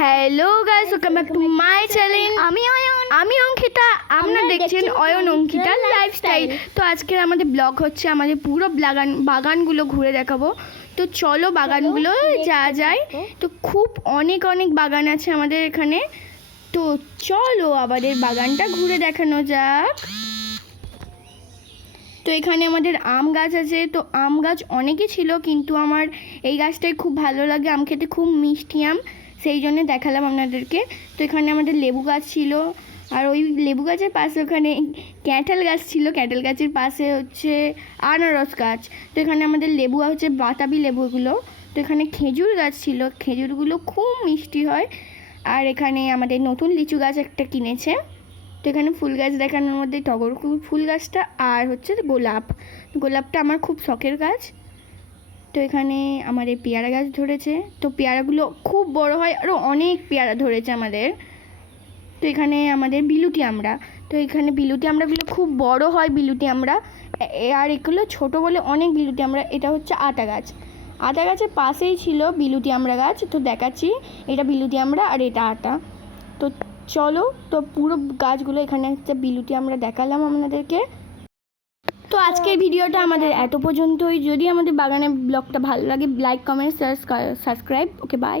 Hello guys, welcome back to my channel. আমি অঙ্কিতা, আপনারা দেখছেন অয়ন অঙ্কিতা লাইফস্টাইল। তো আজকের আমাদের ব্লগ হচ্ছে আমাদের পুরো বাগানগুলো ঘুরে দেখাবো। তো চলো বাগানগুলো যাওয়া যায়। তো খুব অনেক বাগান আছে আমাদের এখানে। তো চলো আমাদের বাগানটা ঘুরে দেখানো যাক। তো এখানে আমাদের আম গাছ আছে। তো আম গাছ অনেকই ছিল, কিন্তু আমার এই গাছটাই খুব ভালো লাগে, আম খেতে খুব মিষ্টি আম, সেই জন্য দেখালাম আপনাদেরকে। তো এখানে আমাদের লেবু গাছ ছিল, আর ওই লেবু গাছের পাশে ওখানে ক্যাঁঠাল গাছ ছিল, ক্যাঁঠাল গাছের পাশে হচ্ছে আনারস গাছ। তো এখানে আমাদের লেবু হচ্ছে বাতাবি লেবুগুলো। তো এখানে খেজুর গাছ ছিল, খেজুরগুলো খুব মিষ্টি হয়। আর এখানে আমাদের নতুন লিচু গাছ একটা কিনেছে। তো এখানে ফুল গাছ দেখানোর মধ্যে টগর ফুল গাছটা আর হচ্ছে গোলাপটা আমার খুব শখের গাছ। তো এখানে আমার এই পেয়ারা গাছ ধরেছে। তো পেয়ারাগুলো খুব বড় হয়, আরও অনেক পেয়ারা ধরেছে আমাদের। তো এখানে আমাদের বিলুটি আমড়া। তো এখানে বিলুটি আমড়াগুলো খুব বড় হয় বিলুটি আমড়া, আর এগুলো ছোট বলে অনেক বিলুটি আমড়া। এটা হচ্ছে আতা গাছের পাশেই ছিল বিলুটি আমড়া গাছ। তো দেখাচ্ছি, এটা বিলুটি আমড়া আর এটা আতা। তো চলো, তো পুরো গাছগুলো এখানে হচ্ছে বিলুটি আমরা দেখালাম আপনাদেরকে। তো আজকের ভিডিওটা আমাদের এত পর্যন্তই। যদি আমাদের বাগানের ব্লগটা ভালো লাগে, like comment subscribe. Okay, by.